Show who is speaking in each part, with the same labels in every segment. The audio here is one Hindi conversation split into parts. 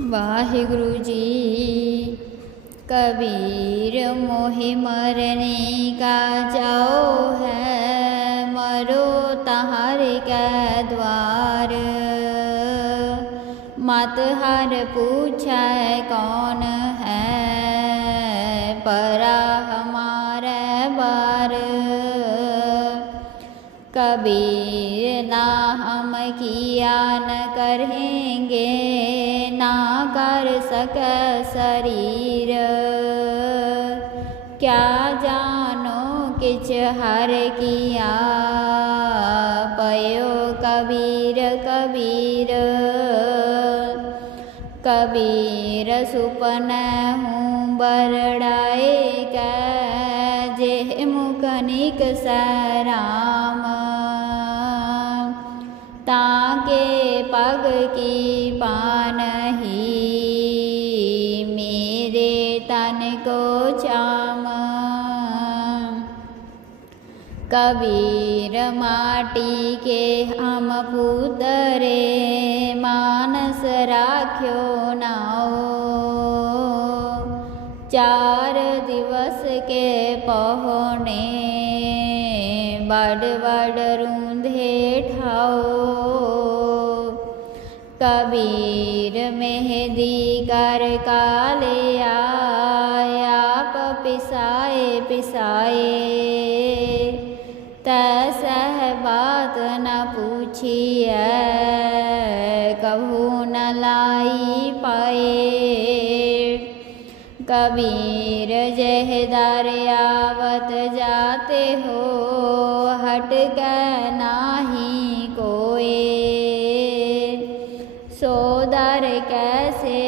Speaker 1: वागुरु जी कबीर मोहे मरने का जाओ है, मरो तहारे के द्वार। मत हर पूछे कौन है, परा हमारे बार। कबीर ना हम किया न करेंगे कर सक शरीर क्या जानो किच हर किया पयो कबीर कबीर कबीर सुपन हूँ बरड़ाए कै जे मुकनिक सराम ताके पग की पान तन को चाम। कबीर माटी के हम पुतरे मानस राख्यो नाओ। चार दिवस के पहोने बड़ बड़ रूंधे ठाओ। कबीर मेहदी कर काले पिसाए पिसाए तसह बात न पूछिए कभू न लाई पाए कबीर जहदार आवत जाते हो हट गए नाही कोए सोदर कैसे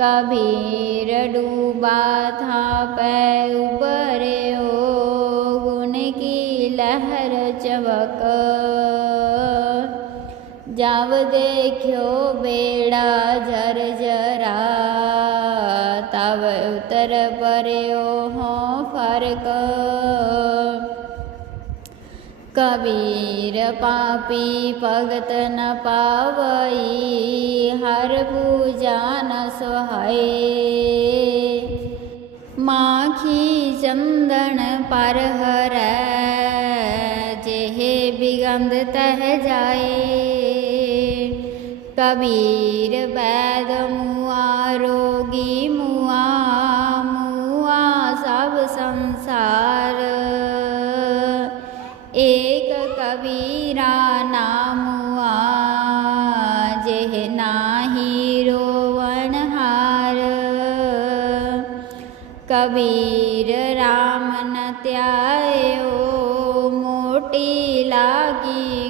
Speaker 1: कबीर डूबा था पै उबरे ओ गुण की लहर चवक जब देखो बेड़ा जर जरा तब उतर पर्यो हो फ़र्क। કબીર પાપી ભગત ન પાવઈ હર પૂજા ન સહાય માખી ચંદન પર હર જેહે બિગંદ તહ જાય કબીર બેદ મુઆ રોગી મુઆ कबीरा नामुआ जेह नाही रोवन हार कबीर राम न त्यायो मोटी लागी